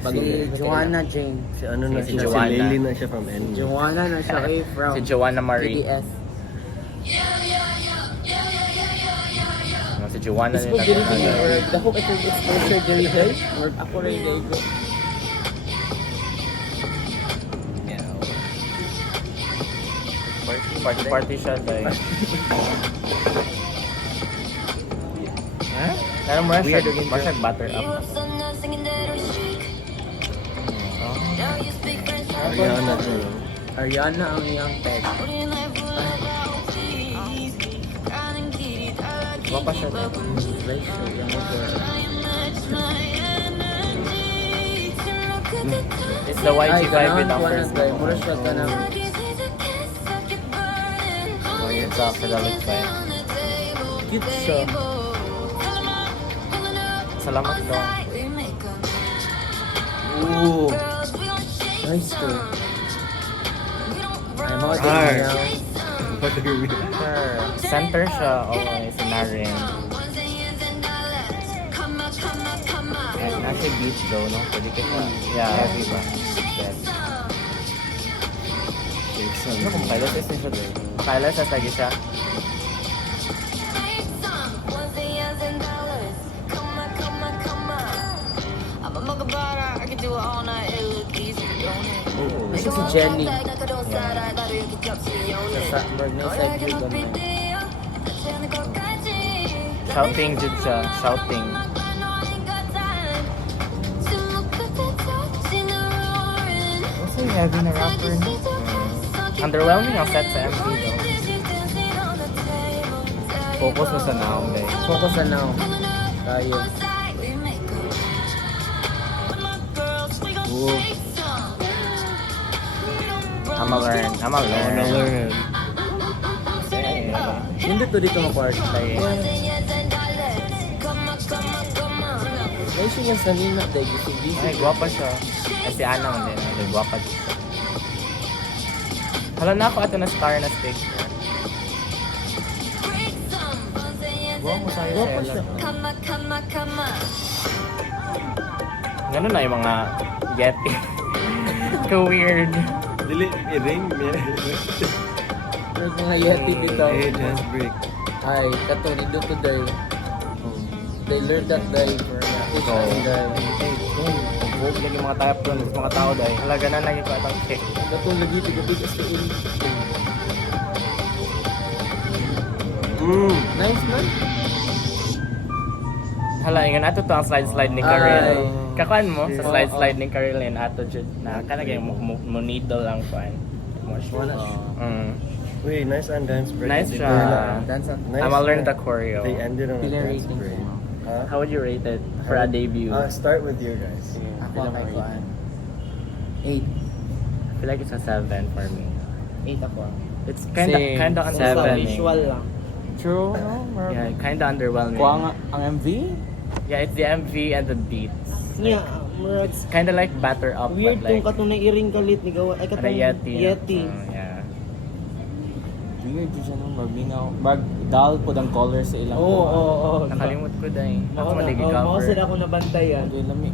Si Joanna James. Si ano na Si siya, si Joanna. Lily na siya from NB. Joanna na siya from Si Joanna Marie. GDS. Si Joanna Is din mo diri na. or dako ka kay exposure diri guys? Or ako rin diri ko. Party siya dahil. Pero mo siya, mo siya butter up. Ariana siya, no? Ariana ang iyang peg. Wapa siya. Right, so yung motor. It's the YG5 with ang first. guy. Mura siya ka ng Oh, it's after the lick pa. cute siya. Salamat daw. Ooh. Nice to. Ay, mga Ar. tingnan niya. Center siya. Okay, si Narin. Nasa beach daw, no? Pwede ka siya. Yeah, diba? Yes. Ano kung makailas is siya doon? Makailas sa lagi siya. Ito si Jenny. Yeah. Sa Magnesite Ribbon. Shouting did siya. Shouting. What's yung heavy na rapper niya? Underwhelming ang set sa MV though. Focus mo sa now, eh. Focus na now. Tayo. Oo. I'ma learn. Wanna learn. Hindi to dito mag-party. Ay, siya sa nina. Dahil gisig-gisig. Ay, guwapa siya. Ay, si Ana din. Ay, guwapa din siya. Hala na ako ato na star na steak. Guwapa mo tayo sa Guwapa Ella. siya. Ganun na yung mga Yeti. Ka-weird. Dili, i-ring niya. There's mga yeti dito. Hey, dance break. Ay, kato, nido to day. They learned that day for teach Oo. us day. Huwag lagi mga type doon. Mga tao dahil. Halaga na lagi ko atang check. Kato, lagi tiga-tigas to in. Nice man. Hala, ingan ato to ang slide-slide ni Ay. Karel. Kakuan mo sa Oo. slide-slide ni Karel and ato jud na kanagay mo needle ang kuan. Wala. Wait, nice and dance break. Nice They siya. did that. Dance on. Nice. I'ma learn the choreo. They ended on a Pila dance rating break. mo? Huh? How would you rate it for a debut? Start with you guys. Ako Pila kay mo Kuan. rate? 8. I feel like it's a 7 for me. 8 ako. It's kinda underwhelming. Visual lang. True, no? Yeah, kinda underwhelming. Kuha nga ang MV? Yeah, it's the MV and the beats. Niya, murag It's kinda like batter up, weird but tong like katunay iring kalit ni gawa. Ay para katong Yeti. Yeti. Yeah. Weird yun siya nung magmingaw. Dull po ang color sa ilang Oo, oo, oo. Nakalimut ko dahil. Ako Mao maligi na, mao cover. sila ako nabantayan. Okay, lami.